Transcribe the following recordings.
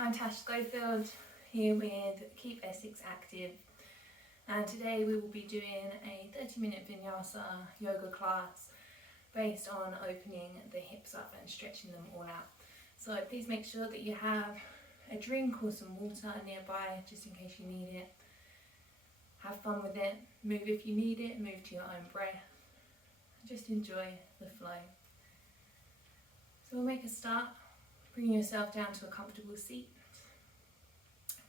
I'm Tash Schofield, here with Keep Essex Active, and today we will be doing a 30-minute Vinyasa yoga class based on opening the hips up and stretching them all out. So please make sure that you have a drink or some water nearby just in case you need it. Have fun with it, move if you need it, move to your own breath, just enjoy the flow. So we'll make a start. Bringing yourself down to a comfortable seat,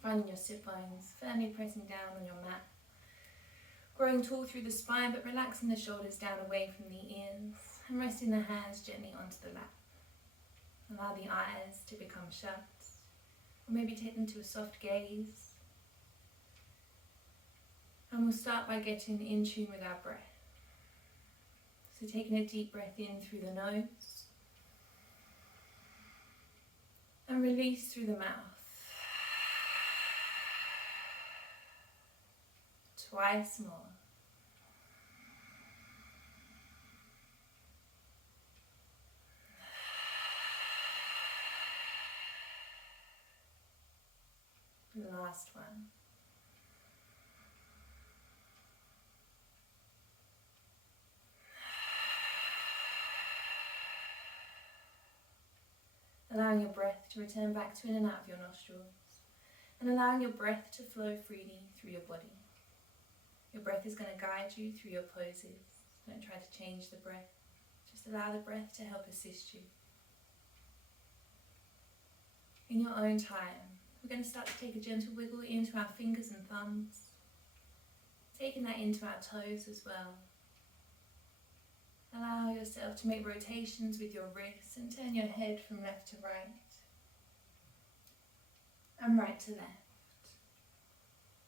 finding your sit bones firmly pressing down on your mat, growing tall through the spine but relaxing the shoulders down away from the ears and resting the hands gently onto the lap. Allow the eyes to become shut or maybe take them to a soft gaze, and we'll start by getting in tune with our breath. So taking a deep breath in through the nose and release through the mouth. Twice more. Last one. Allowing your breath to return back to in and out of your nostrils, and allowing your breath to flow freely through your body. Your breath is going to guide you through your poses. Don't try to change the breath. Just allow the breath to help assist you. In your own time, we're going to start to take a gentle wiggle into our fingers and thumbs, taking that into our toes as well. Allow yourself to make rotations with your wrists and turn your head from left to right and right to left.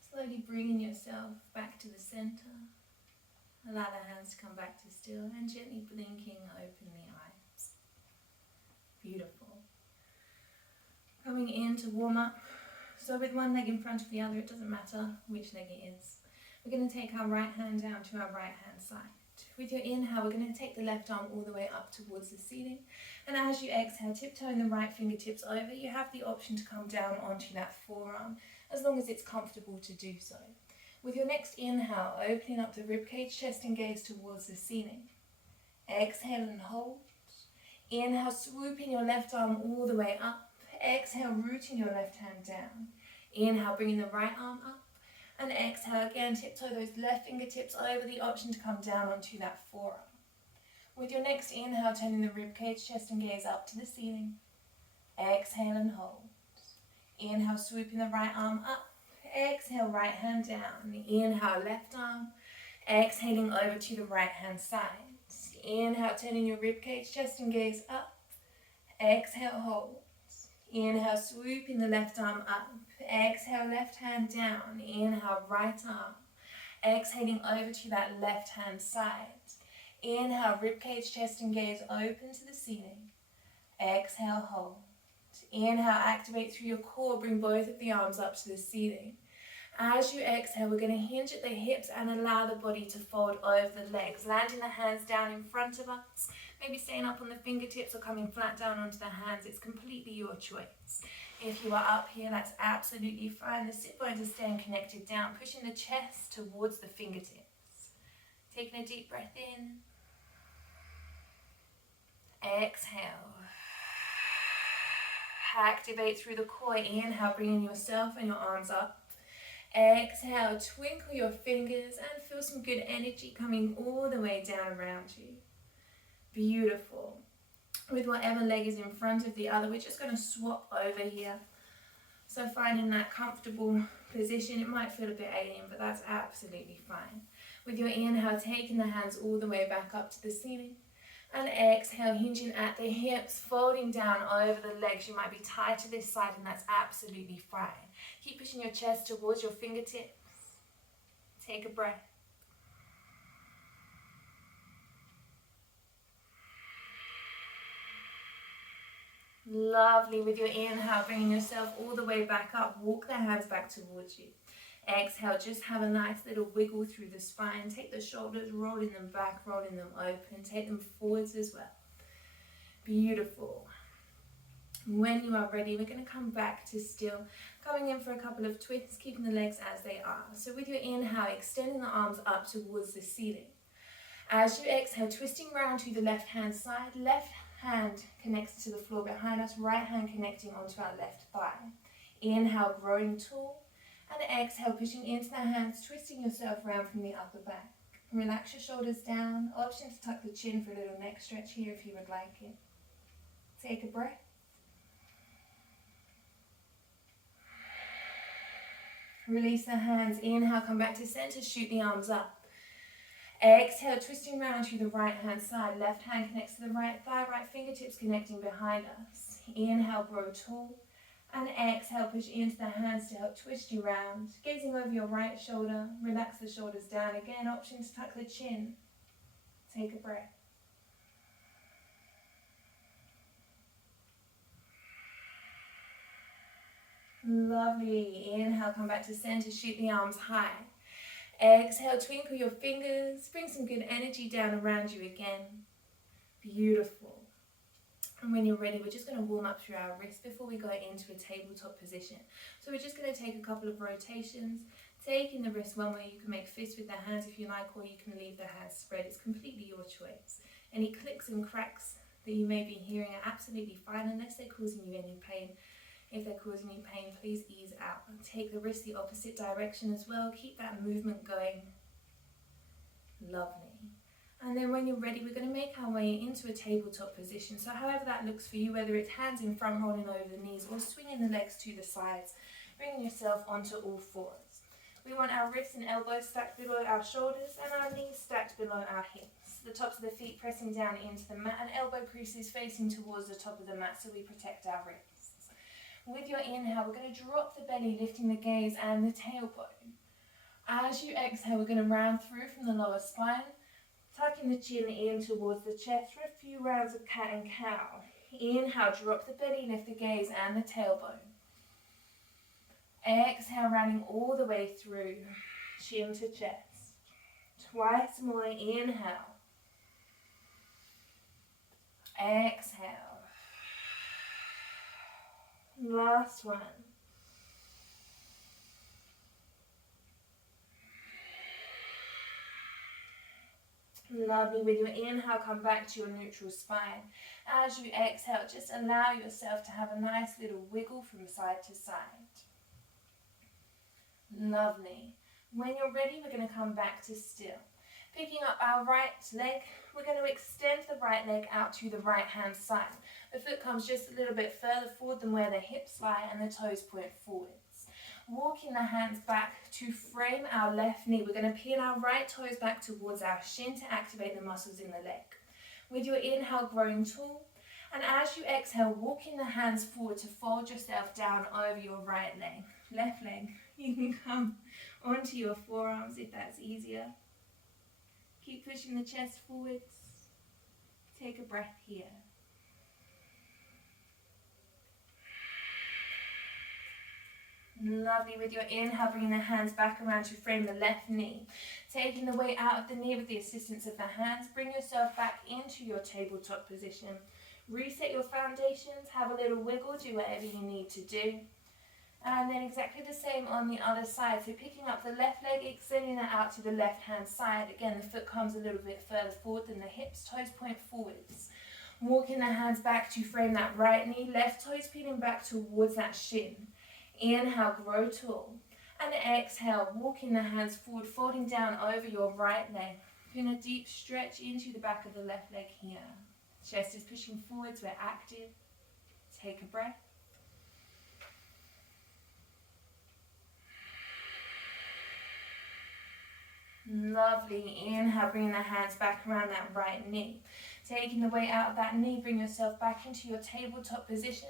Slowly bringing yourself back to the center. Allow the hands to come back to still and gently blinking open the eyes. Beautiful. Coming in to warm up. So with one leg in front of the other, it doesn't matter which leg it is. We're going to take our right hand down to our right hand side. With your inhale, we're going to take the left arm all the way up towards the ceiling. And as you exhale, tiptoeing the right fingertips over, you have the option to come down onto that forearm, as long as it's comfortable to do so. With your next inhale, opening up the ribcage, chest and gaze towards the ceiling. Exhale and hold. Inhale, swooping your left arm all the way up. Exhale, rooting your left hand down. Inhale, bringing the right arm up. And exhale again, tiptoe those left fingertips over, the option to come down onto that forearm. With your next inhale, turning the ribcage, chest and gaze up to the ceiling. Exhale and hold. Inhale, swooping the right arm up. Exhale, right hand down. Inhale, left arm. Exhaling over to the right hand side. Inhale, turning your ribcage, chest and gaze up. Exhale, hold. Inhale, swooping the left arm up. Exhale, left hand down. Inhale, right arm. Exhaling over to that left hand side. Inhale, ribcage, chest and gaze open to the ceiling. Exhale, hold. Inhale, activate through your core. Bring both of the arms up to the ceiling. As you exhale, we're going to hinge at the hips and allow the body to fold over the legs. Landing the hands down in front of us. Maybe staying up on the fingertips or coming flat down onto the hands. It's completely your choice. If you are up here, that's absolutely fine. The sit bones are staying connected down, pushing the chest towards the fingertips. Taking a deep breath in. Exhale. Activate through the core. Inhale, bringing yourself and your arms up. Exhale, twinkle your fingers and feel some good energy coming all the way down around you. Beautiful. With whatever leg is in front of the other, we're just going to swap over here. So finding that comfortable position, it might feel a bit alien, but that's absolutely fine. With your inhale, taking the hands all the way back up to the ceiling. And exhale, hinging at the hips, folding down over the legs. You might be tied to this side, and that's absolutely fine. Keep pushing your chest towards your fingertips. Take a breath. Lovely. With your inhale, bringing yourself all the way back up. Walk the hands back towards you. Exhale, just have a nice little wiggle through the spine. Take the shoulders, rolling them back, rolling them open. Take them forwards as well. Beautiful. When you are ready, we're going to come back to still, coming in for a couple of twists, keeping the legs as they are. So with your inhale, extending the arms up towards the ceiling. As you exhale, twisting round to the left hand side, left hand connects to the floor behind us, right hand connecting onto our left thigh. Inhale, growing tall, and exhale, pushing into the hands, twisting yourself round from the upper back. Relax your shoulders down, option to tuck the chin for a little neck stretch here if you would like it. Take a breath. Release the hands, inhale, come back to center, shoot the arms up. Exhale, twisting round to the right hand side, left hand connects to the right thigh, right fingertips connecting behind us. Inhale, grow tall, and exhale, push into the hands to help twist you round. Gazing over your right shoulder, relax the shoulders down again, option to tuck the chin. Take a breath. Lovely. Inhale, come back to center, shoot the arms high. Exhale, twinkle your fingers, bring some good energy down around you again. Beautiful. And when you're ready, we're just going to warm up through our wrists before we go into a tabletop position. So we're just going to take a couple of rotations, taking the wrist one way. You can make fists with the hands if you like, or you can leave the hands spread. It's completely your choice. Any clicks and cracks that you may be hearing are absolutely fine unless they're causing you any pain. If they're causing you pain, please ease out. Take the wrist the opposite direction as well. Keep that movement going. Lovely. And then when you're ready, we're going to make our way into a tabletop position. So however that looks for you, whether it's hands in front rolling over the knees or swinging the legs to the sides, bringing yourself onto all fours. We want our wrists and elbows stacked below our shoulders and our knees stacked below our hips. The tops of the feet pressing down into the mat and elbow creases facing towards the top of the mat so we protect our wrists. With your inhale, we're going to drop the belly, lifting the gaze and the tailbone. As you exhale, we're going to round through from the lower spine, tucking the chin in towards the chest for a few rounds of cat and cow. Inhale, drop the belly, lift the gaze and the tailbone. Exhale, rounding all the way through, chin to chest. Twice more, inhale. Exhale. Last one. Lovely. With your inhale, come back to your neutral spine. As you exhale, just allow yourself to have a nice little wiggle from side to side. Lovely. When you're ready, we're going to come back to still. Picking up our right leg, we're going to extend the right leg out to the right hand side. The foot comes just a little bit further forward than where the hips lie and the toes point forwards. Walking the hands back to frame our left knee. We're going to pin our right toes back towards our shin to activate the muscles in the leg. With your inhale, growing tall. And as you exhale, walking the hands forward to fold yourself down over your right leg. Left leg. You can come onto your forearms if that's easier. Keep pushing the chest forwards. Take a breath here. Lovely. With your inhale, bringing the hands back around to frame the left knee. Taking the weight out of the knee with the assistance of the hands. Bring yourself back into your tabletop position. Reset your foundations. Have a little wiggle. Do whatever you need to do. And then exactly the same on the other side. So picking up the left leg, extending that out to the left hand side. Again, the foot comes a little bit further forward than the hips. Toes point forwards. Walking the hands back to frame that right knee. Left toes peeling back towards that shin. Inhale, grow tall. And exhale, walking the hands forward, folding down over your right leg. Doing a deep stretch into the back of the left leg here. Chest is pushing forwards, we're active. Take a breath. Lovely. Inhale, bringing the hands back around that right knee. Taking the weight out of that knee, bring yourself back into your tabletop position.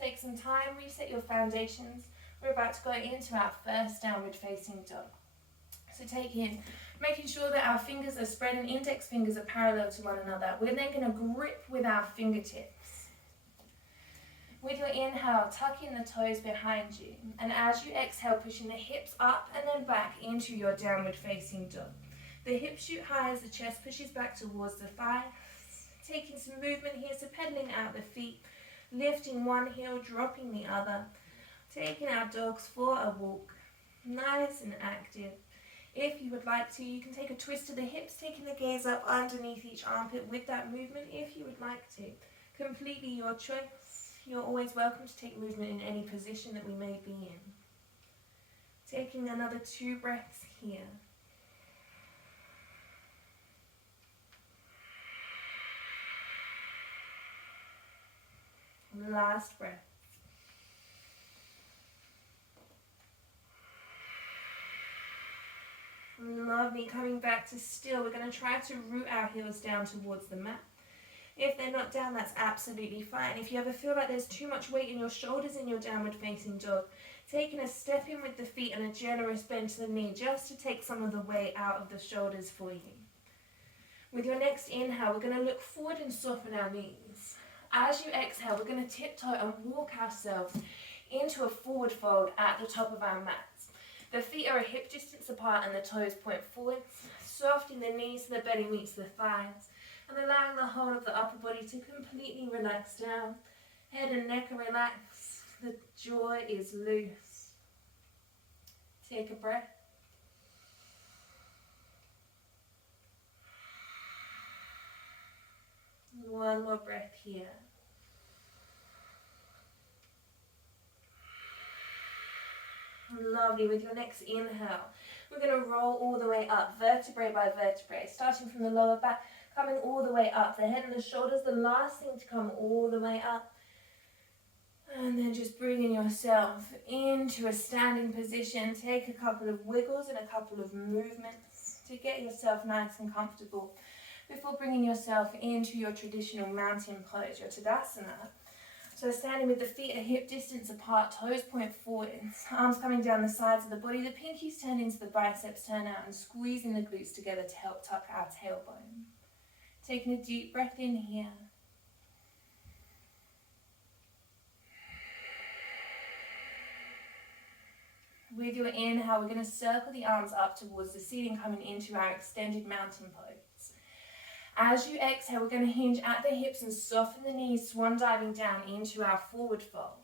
Take some time, reset your foundations. We're about to go into our first downward facing dog. So take in, making sure that our fingers are spread and index fingers are parallel to one another. We're then going to grip with our fingertips. With your inhale, tucking the toes behind you. And as you exhale, pushing the hips up and then back into your downward facing dog. The hips shoot high as the chest pushes back towards the thighs. Taking some movement here, so pedaling out the feet. Lifting one heel, dropping the other. Taking our dogs for a walk. Nice and active. If you would like to, you can take a twist to the hips, taking the gaze up underneath each armpit with that movement if you would like to. Completely your choice. You're always welcome to take movement in any position that we may be in. Taking another 2 breaths here. Last breath. Lovely. Coming back to still. We're going to try to root our heels down towards the mat. If they're not down, that's absolutely fine. If you ever feel like there's too much weight in your shoulders in your downward facing dog, taking a step in with the feet and a generous bend to the knee just to take some of the weight out of the shoulders for you. With your next inhale, we're going to look forward and soften our knees. As you exhale, we're going to tiptoe and walk ourselves into a forward fold at the top of our mats. The feet are a hip distance apart and the toes point forwards, softening the knees so the belly meets the thighs, and allowing the whole of the upper body to completely relax down. Head and neck are relaxed. The jaw is loose. Take a breath. One more breath here. Lovely. With your next inhale, we're going to roll all the way up, vertebrae by vertebrae, starting from the lower back, coming all the way up. The head and the shoulders, the last thing to come all the way up. And then just bringing yourself into a standing position. Take a couple of wiggles and a couple of movements to get yourself nice and comfortable before bringing yourself into your traditional mountain pose, your Tadasana. So standing with the feet a hip distance apart, toes point forwards, arms coming down the sides of the body, the pinkies turn into the biceps, turn out, and squeezing the glutes together to help tuck our tailbone. Taking a deep breath in here. With your inhale, we're going to circle the arms up towards the ceiling, coming into our extended mountain pose. As you exhale, we're going to hinge at the hips and soften the knees, swan diving down into our forward fold.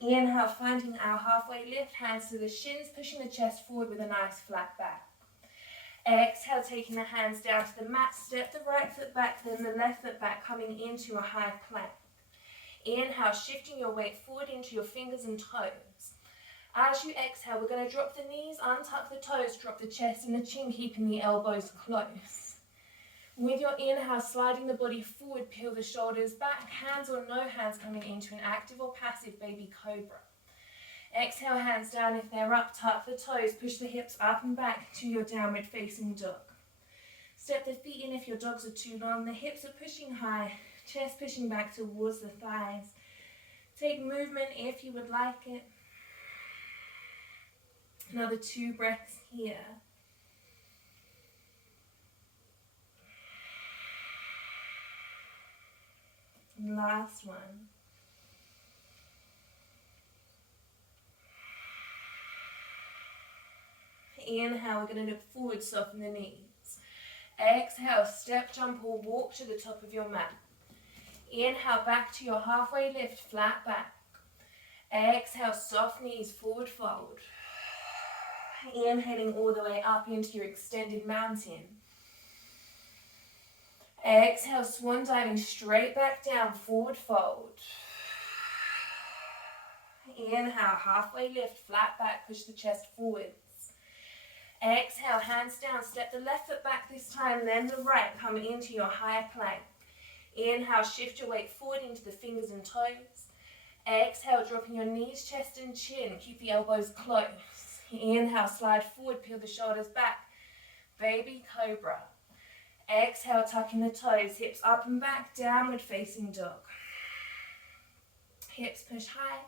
Inhale, finding our halfway lift, hands to the shins, pushing the chest forward with a nice flat back. Exhale, taking the hands down to the mat, step the right foot back, then the left foot back, coming into a high plank. Inhale, shifting your weight forward into your fingers and toes. As you exhale, we're going to drop the knees, untuck the toes, drop the chest and the chin, keeping the elbows close. With your inhale, sliding the body forward, peel the shoulders back, hands or no hands coming into an active or passive baby cobra. Exhale, hands down if they're up, tuck the toes, push the hips up and back to your downward facing dog. Step the feet in if your dogs are too long, the hips are pushing high, chest pushing back towards the thighs. Take movement if you would like it. Another 2 breaths here. Last one. Inhale, we're going to look forward, soften the knees. Exhale, step, jump or walk to the top of your mat. Inhale, back to your halfway lift, flat back. Exhale, soft knees, forward fold. Inhaling all the way up into your extended mountain. Exhale, swan diving straight back down, forward fold. Inhale, halfway lift, flat back, push the chest forwards. Exhale, hands down, step the left foot back this time, then the right, come into your higher plank. Inhale, shift your weight forward into the fingers and toes. Exhale, dropping your knees, chest and chin, keep the elbows close. Inhale, slide forward, peel the shoulders back, baby cobra. Exhale, tucking the toes, hips up and back, downward facing dog. Hips push high,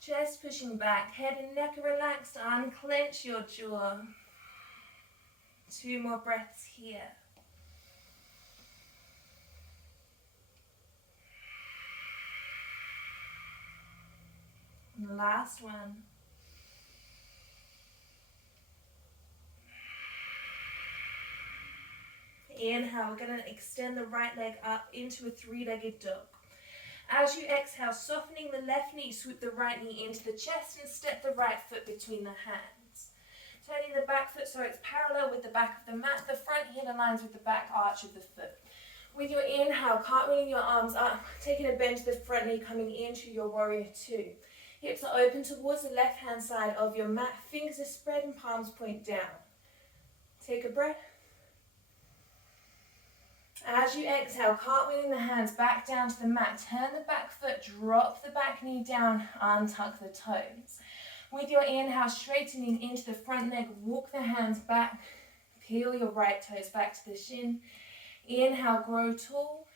chest pushing back, head and neck are relaxed, unclench your jaw. 2 more breaths here. And the last one. Inhale, we're going to extend the right leg up into a 3-legged dog. As you exhale, softening the left knee, swoop the right knee into the chest and step the right foot between the hands. Turning the back foot so it's parallel with the back of the mat. The front heel aligns with the back arch of the foot. With your inhale, cartwheeling your arms up, taking a bend to the front knee, coming into your warrior two. Hips are open towards the left-hand side of your mat. Fingers are spread and palms point down. Take a breath. As you exhale, cartwheeling the hands back down to the mat. Turn the back foot, drop the back knee down, untuck the toes. With your inhale, straightening into the front leg, walk the hands back. Peel your right toes back to the shin. Inhale, grow tall.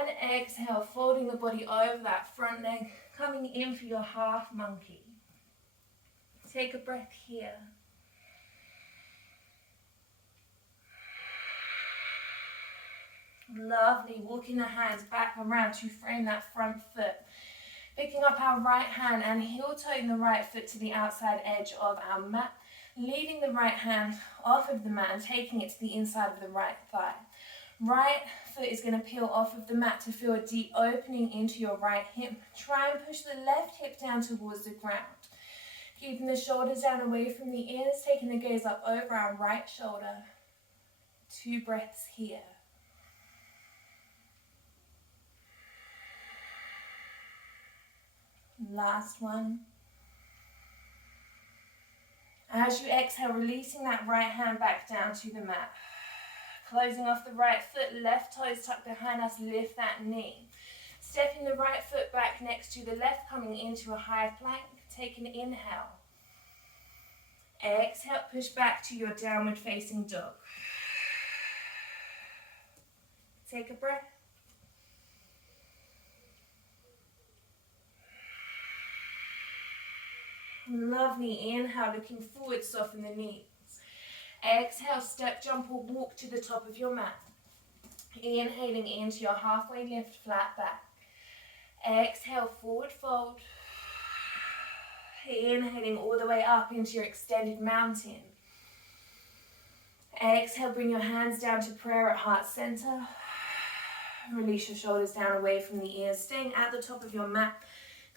And exhale, folding the body over that front leg, coming in for your half monkey. Take a breath here. Lovely. Walking the hands back around to frame that front foot. Picking up our right hand and heel-toeing the right foot to the outside edge of our mat. Leaving the right hand off of the mat and taking it to the inside of the right thigh. Right foot is going to peel off of the mat to feel a deep opening into your right hip. Try and push the left hip down towards the ground. Keeping the shoulders down away from the ears, taking the gaze up over our right shoulder. 2 breaths here. Last one. As you exhale, releasing that right hand back down to the mat. Closing off the right foot, left toes tucked behind us, lift that knee. Stepping the right foot back next to the left, coming into a high plank. Take an inhale. Exhale, push back to your downward facing dog. Take a breath. Lovely. Inhale, looking forward, soften the knees. Exhale, step, jump or walk to the top of your mat. Inhaling into your halfway lift, flat back. Exhale, forward fold. Inhaling all the way up into your extended mountain. Exhale, bring your hands down to prayer at heart center. Release your shoulders down away from the ears, staying at the top of your mat.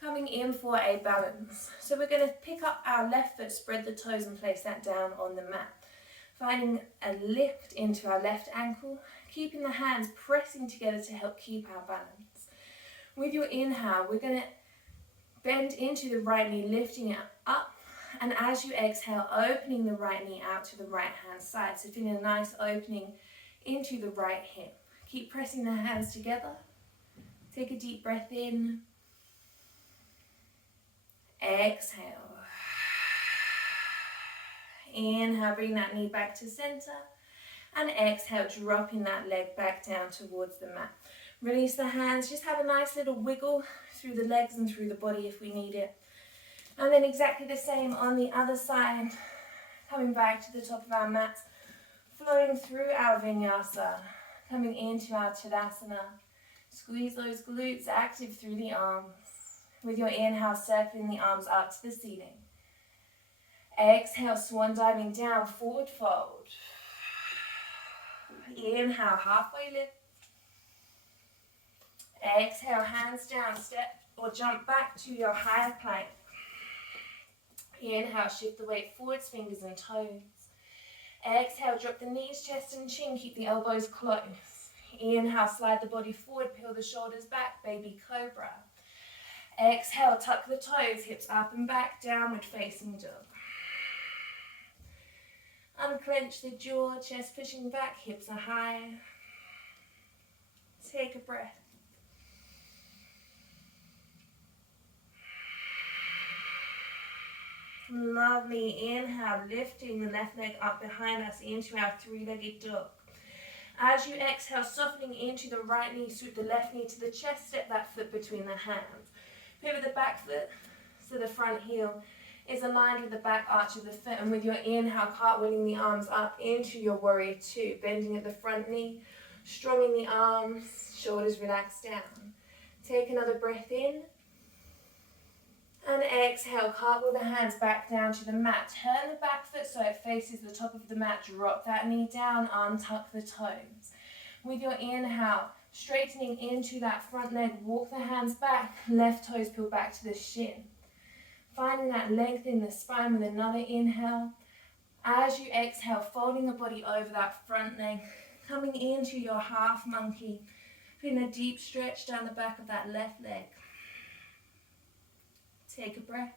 Coming in for a balance. So we're going to pick up our left foot, spread the toes and place that down on the mat. Finding a lift into our left ankle, keeping the hands pressing together to help keep our balance. With your inhale, we're going to bend into the right knee, lifting it up. And as you exhale, opening the right knee out to the right hand side. So feeling a nice opening into the right hip. Keep pressing the hands together. Take a deep breath in. Exhale. Inhale, bring that knee back to center. And exhale, dropping that leg back down towards the mat. Release the hands, just have a nice little wiggle through the legs and through the body if we need it. And then exactly the same on the other side. Coming back to the top of our mats. Flowing through our Vinyasa. Coming into our Tadasana. Squeeze those glutes active through the arms. With your inhale, circling the arms up to the ceiling. Exhale, swan diving down, forward fold. Inhale, halfway lift. Exhale, hands down, step or jump back to your higher plank. Inhale, shift the weight forwards, fingers and toes. Exhale, drop the knees, chest and chin, keep the elbows close. Inhale, slide the body forward, peel the shoulders back, baby cobra. Exhale, tuck the toes, hips up and back, downward facing dog. Unclench the jaw, chest pushing back, hips are high. Take a breath. Lovely. Inhale, lifting the left leg up behind us into our 3-legged dog. As you exhale, softening into the right knee, swoop the left knee to the chest, step that foot between the hands. Pivot the back foot so the front heel is aligned with the back arch of the foot, and with your inhale, cartwheeling the arms up into your warrior two, bending at the front knee, strong in the arms, shoulders relaxed down. Take another breath in, and exhale, cartwheel the hands back down to the mat. Turn the back foot so it faces the top of the mat, drop that knee down, untuck the toes. With your inhale, Straightening into that front leg, walk the hands back, left toes peel back to the shin. Finding that length in the spine with another inhale. As you exhale, folding the body over that front leg, coming into your half monkey, feeling a deep stretch down the back of that left leg. Take a breath.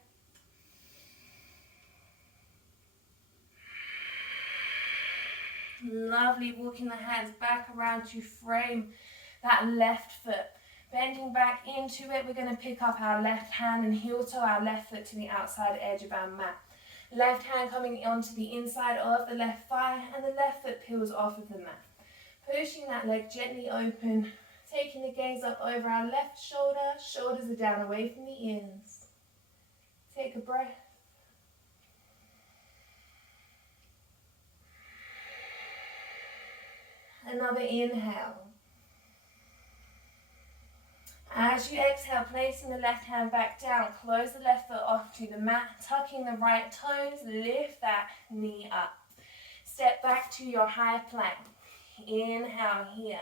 Lovely, walking the hands back around to frame that left foot. Bending back into it, we're going to pick up our left hand and heel toe our left foot to the outside edge of our mat. Left hand coming onto the inside of the left thigh, and the left foot peels off of the mat. Pushing that leg gently open, taking the gaze up over our left shoulder. Shoulders are down away from the ears. Take a breath. Another inhale. As you exhale, placing the left hand back down, close the left foot off to the mat, tucking the right toes, lift that knee up. Step back to your high plank. Inhale here.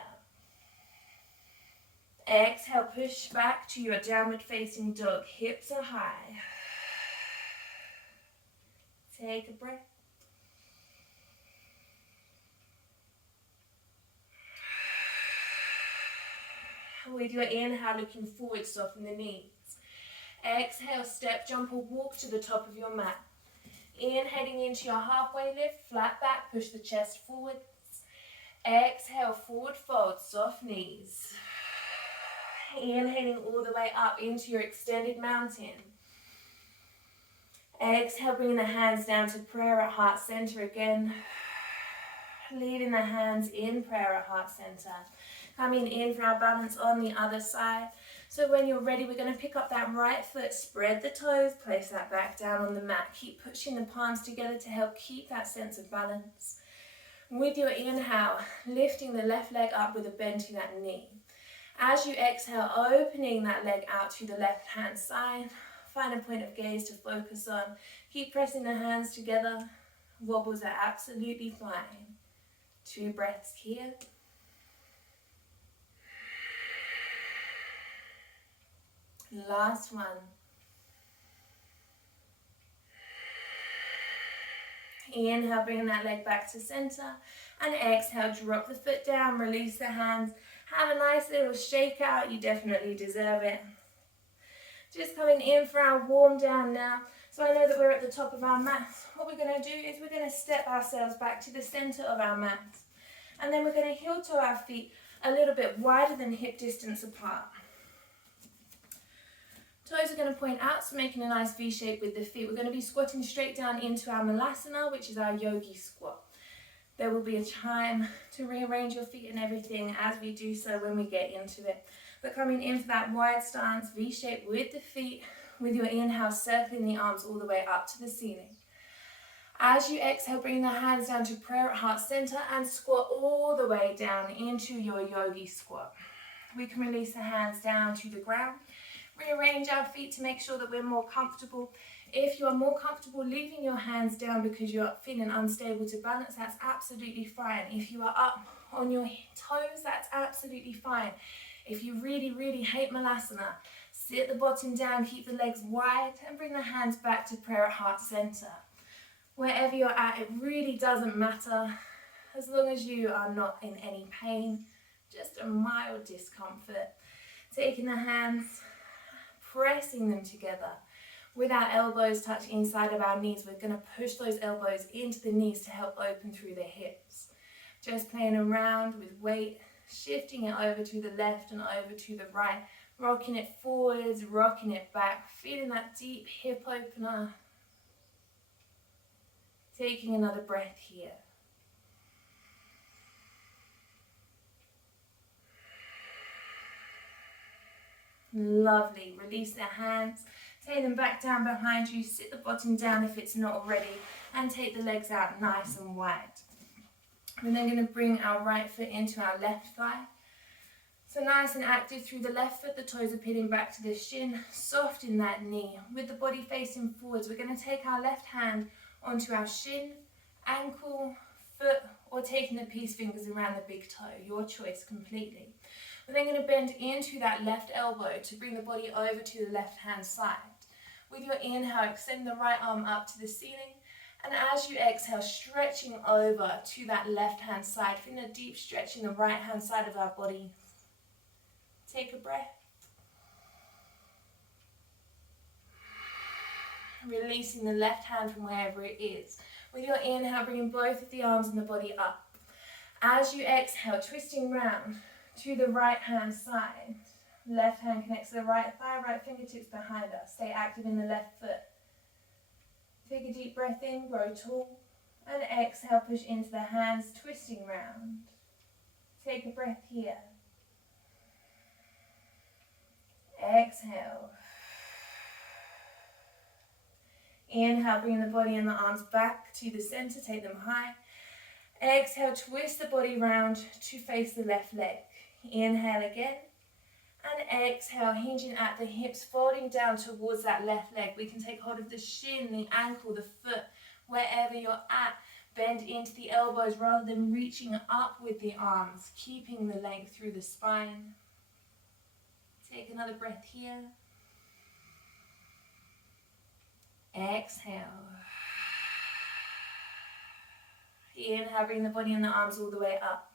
Exhale, push back to your downward facing dog. Hips are high. Take a breath. With your inhale, looking forward, soften the knees. Exhale, step, jump or walk to the top of your mat. Inhaling into your halfway lift, flat back, push the chest forwards. Exhale, forward fold, soft knees. Inhaling all the way up into your extended mountain. Exhale, bringing the hands down to prayer at heart center again. Leaving the hands in prayer at heart center. Coming in for our balance on the other side. So when you're ready, we're going to pick up that right foot, spread the toes, place that back down on the mat. Keep pushing the palms together to help keep that sense of balance. With your inhale, lifting the left leg up with a bend to that knee. As you exhale, opening that leg out to the left hand side. Find a point of gaze to focus on. Keep pressing the hands together. Wobbles are absolutely fine. 2 breaths here. Last one. Inhale, bring that leg back to center. And exhale, drop the foot down, release the hands. Have a nice little shake out. You definitely deserve it. Just coming in for our warm down now. So I know that we're at the top of our mat. What we're going to do is we're going to step ourselves back to the center of our mat. And then we're going to heel toe our feet a little bit wider than hip distance apart. Toes are going to point out, so making a nice V shape with the feet. We're going to be squatting straight down into our malasana, which is our yogi squat. There will be a time to rearrange your feet and everything as we do so when we get into it. But coming in for that wide stance, V shape with the feet, with your inhale, circling the arms all the way up to the ceiling. As you exhale, bring the hands down to prayer at heart center and squat all the way down into your yogi squat. We can release the hands down to the ground. Rearrange our feet to make sure that we're more comfortable. If you are more comfortable leaving your hands down because you're feeling unstable to balance, that's absolutely fine. If you are up on your toes, that's absolutely fine. If you really, really hate malasana, sit the bottom down, keep the legs wide, and bring the hands back to prayer at heart center. Wherever you're at, it really doesn't matter as long as you are not in any pain, just a mild discomfort. Taking the hands, pressing them together. With our elbows touch inside of our knees, we're going to push those elbows into the knees to help open through the hips. Just playing around with weight, shifting it over to the left and over to the right, rocking it forwards, rocking it back, feeling that deep hip opener. Taking another breath here. Lovely. Release the hands. Take them back down behind you. Sit the bottom down if it's not already. And take the legs out nice and wide. We're then going to bring our right foot into our left thigh. So nice and active through the left foot. The toes are peeling back to the shin. Soft in that knee. With the body facing forwards, we're going to take our left hand onto our shin, ankle, foot, or taking the peace fingers around the big toe. Your choice completely. We're then going to bend into that left elbow to bring the body over to the left hand side. With your inhale, extend the right arm up to the ceiling. And as you exhale, stretching over to that left hand side, feeling a deep stretch in the right hand side of our body. Take a breath. Releasing the left hand from wherever it is. With your inhale, bringing both of the arms and the body up. As you exhale, twisting round to the right hand side. Left hand connects to the right thigh, right fingertips behind us. Stay active in the left foot. Take a deep breath in, grow tall. And exhale, push into the hands, twisting round. Take a breath here. Exhale. Inhale, bring the body and the arms back to the center, take them high. Exhale, twist the body round to face the left leg. Inhale again. And exhale, hinging at the hips, folding down towards that left leg. We can take hold of the shin, the ankle, the foot, wherever you're at. Bend into the elbows rather than reaching up with the arms, keeping the length through the spine. Take another breath here. Exhale. Inhale, bring the body and the arms all the way up.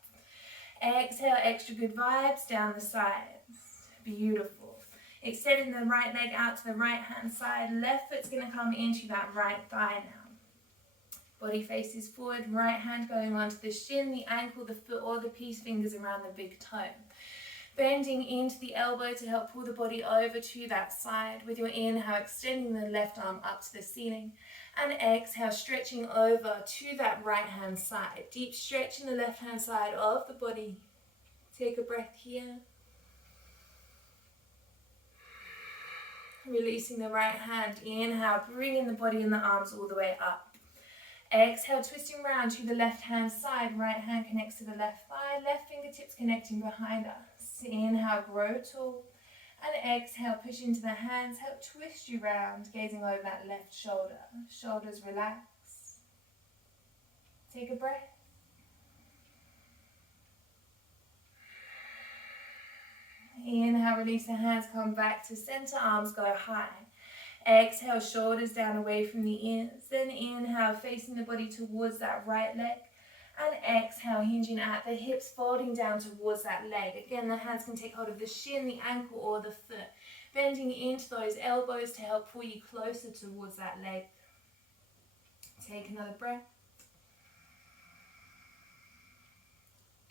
Exhale, extra good vibes down the sides. Beautiful. Extending the right leg out to the right hand side. Left foot's going to come into that right thigh now. Body faces forward, right hand going onto the shin, the ankle, the foot, or the peace fingers around the big toe. Bending into the elbow to help pull the body over to that side. With your inhale, extending the left arm up to the ceiling. And exhale, stretching over to that right hand side. Deep stretch in the left hand side of the body. Take a breath here. Releasing the right hand. Inhale, bringing the body and the arms all the way up. Exhale, twisting round to the left hand side. Right hand connects to the left thigh. Left fingertips connecting behind us. Inhale, grow tall. And exhale, push into the hands. Help twist you round, gazing over that left shoulder. Shoulders relax. Take a breath. Inhale, release the hands, come back to center, arms go high. Exhale, shoulders down away from the ears. Then inhale, facing the body towards that right leg. And exhale, hinging at the hips, folding down towards that leg. Again, the hands can take hold of the shin, the ankle, or the foot. Bending into those elbows to help pull you closer towards that leg. Take another breath.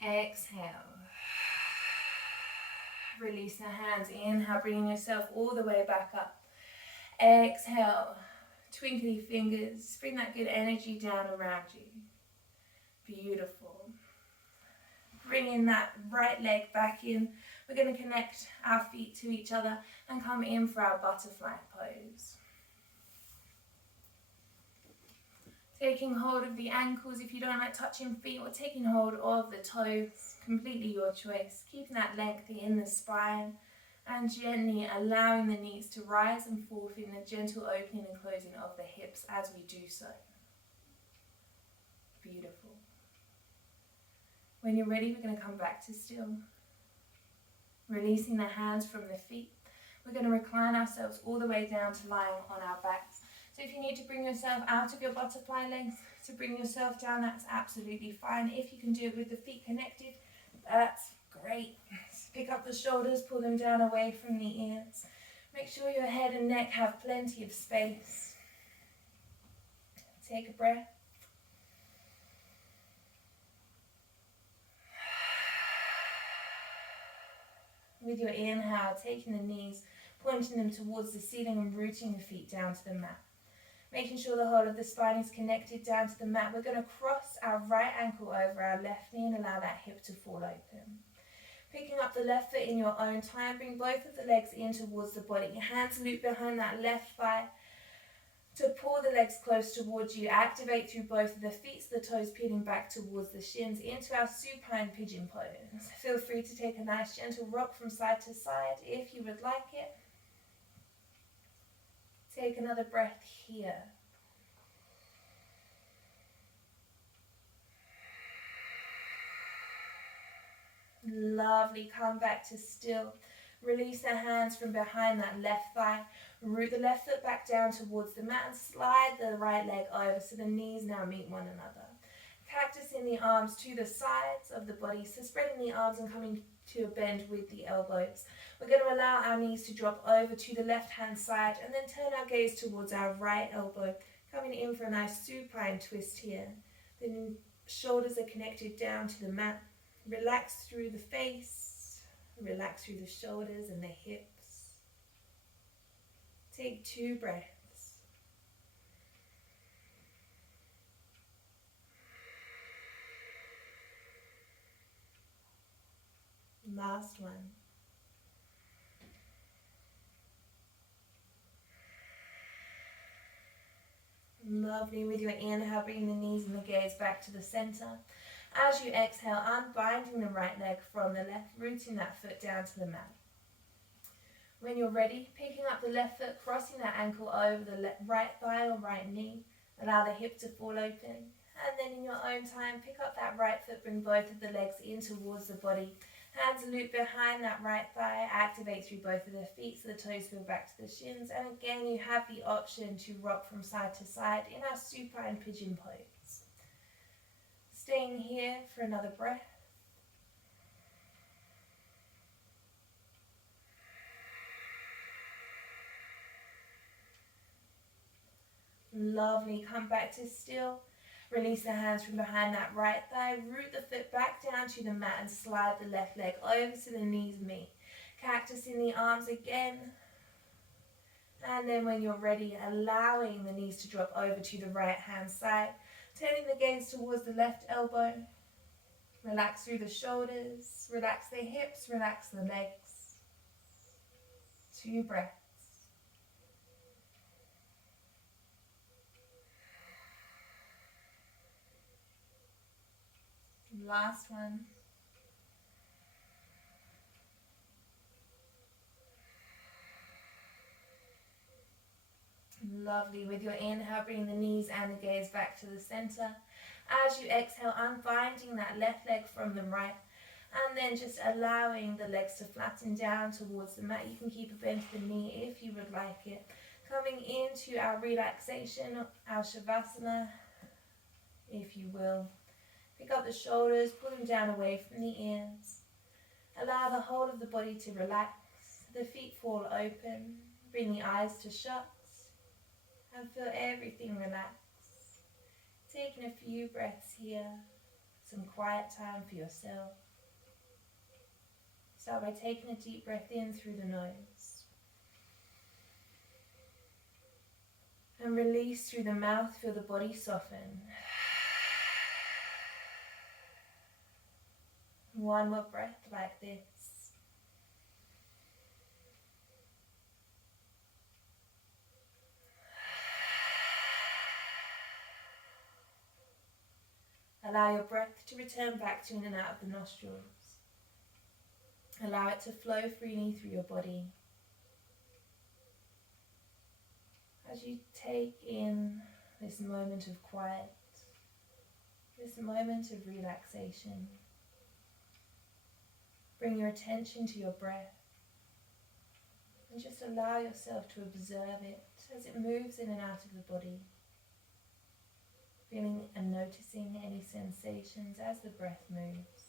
Exhale. Release the hands. Inhale, bringing yourself all the way back up. Exhale, twinkly fingers. Bring that good energy down around you. Beautiful. Bringing that right leg back in. We're going to connect our feet to each other and come in for our butterfly pose. Taking hold of the ankles if you don't like touching feet, or taking hold of the toes, completely your choice. Keeping that length in the spine and gently allowing the knees to rise and fall, feeling a gentle opening and closing of the hips as we do so. Beautiful. When you're ready, we're going to come back to still. Releasing the hands from the feet. We're going to recline ourselves all the way down to lying on our backs. So if you need to bring yourself out of your butterfly legs, to bring yourself down, that's absolutely fine. If you can do it with the feet connected, that's great. Pick up the shoulders, pull them down away from the ears. Make sure your head and neck have plenty of space. Take a breath. With your inhale, taking the knees, pointing them towards the ceiling and rooting the feet down to the mat. Making sure the whole of the spine is connected down to the mat. We're going to cross our right ankle over our left knee and allow that hip to fall open. Picking up the left foot in your own time, bring both of the legs in towards the body. Hands loop behind that left thigh to pull the legs close towards you. Activate through both of the feet, so the toes peeling back towards the shins into our supine pigeon pose. Feel free to take a nice gentle rock from side to side if you would like it. Take another breath here. Lovely. Come back to still. Release the hands from behind that left thigh. Root the left foot back down towards the mat and slide the right leg over so the knees now meet one another. Cactus in the arms to the sides of the body. So spreading the arms and coming to a bend with the elbows. We're going to allow our knees to drop over to the left hand side and then turn our gaze towards our right elbow. Coming in for a nice supine twist here. The shoulders are connected down to the mat. Relax through the face. Relax through the shoulders and the hips. Take 2 breaths. Last one. Lovely. With your inhale, bring the knees and the gaze back to the center. As you exhale, unbinding the right leg from the left, rooting that foot down to the mat. When you're ready, picking up the left foot, crossing that ankle over the right thigh or right knee. Allow the hip to fall open. And then in your own time, pick up that right foot, bring both of the legs in towards the body. Hands loop behind that right thigh, activate through both of the feet so the toes feel back to the shins. And again, you have the option to rock from side to side in our supine pigeon pose. Staying here for another breath. Lovely. Come back to still. Release the hands from behind that right thigh. Root the foot back down to the mat and slide the left leg over so the knees meet. Cactus in the arms again. And then when you're ready, allowing the knees to drop over to the right hand side. Turning the gaze towards the left elbow. Relax through the shoulders. Relax the hips. Relax the legs. 2 breaths. Last one. Lovely. With your inhale, bring the knees and the gaze back to the center. As you exhale, unbinding that left leg from the right. And then just allowing the legs to flatten down towards the mat. You can keep a bend to the knee if you would like it. Coming into our relaxation, our shavasana, if you will. Pick up the shoulders, pull them down away from the ears. Allow the whole of the body to relax. The feet fall open. Bring the eyes to shut. And feel everything relax. Taking a few breaths here. Some quiet time for yourself. Start by taking a deep breath in through the nose. And release through the mouth. Feel the body soften. One more breath like this. Allow your breath to return back to in and out of the nostrils. Allow it to flow freely through your body. As you take in this moment of quiet, this moment of relaxation, bring your attention to your breath and just allow yourself to observe it as it moves in and out of the body. Feeling and noticing any sensations as the breath moves.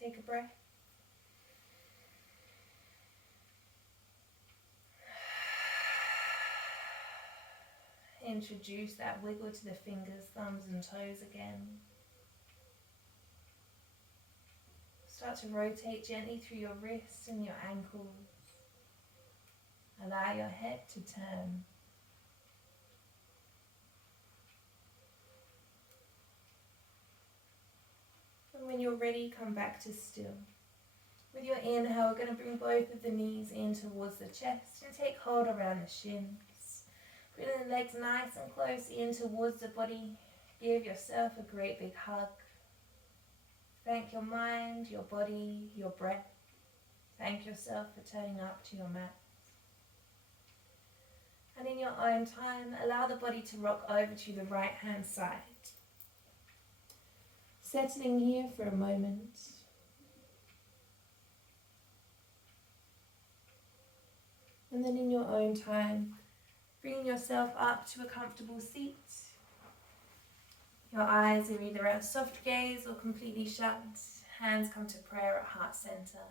Take a breath. Introduce that wiggle to the fingers, thumbs and toes again. Start to rotate gently through your wrists and your ankles. Allow your head to turn. And when you're ready, come back to still. With your inhale, we're going to bring both of the knees in towards the chest and take hold around the shins. Bring the legs nice and close in towards the body. Give yourself a great big hug. Thank your mind, your body, your breath. Thank yourself for turning up to your mat. And in your own time, allow the body to rock over to the right hand side. Settling here for a moment. And then in your own time, bring yourself up to a comfortable seat. Your eyes are either at soft gaze or completely shut. Hands come to prayer at heart center.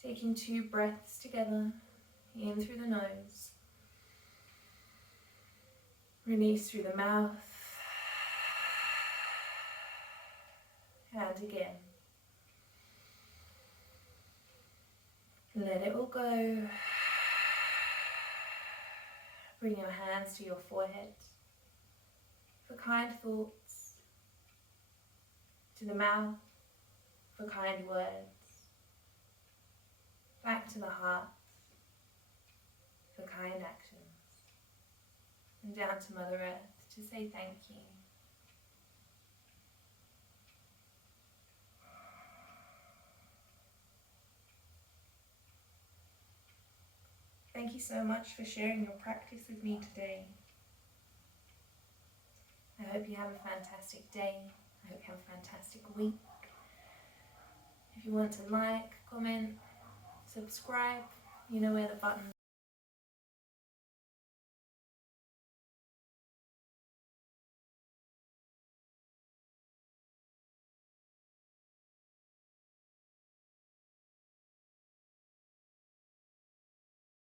Taking 2 breaths together, in through the nose. Release through the mouth. And again. Let it all go. Bring your hands to your forehead for kind thoughts, to the mouth for kind words, back to the heart for kind actions, and down to Mother Earth to say thank you. Thank you so much for sharing your practice with me today. I hope you have a fantastic day. I hope you have a fantastic week. If you want to like, comment, subscribe, you know where the buttons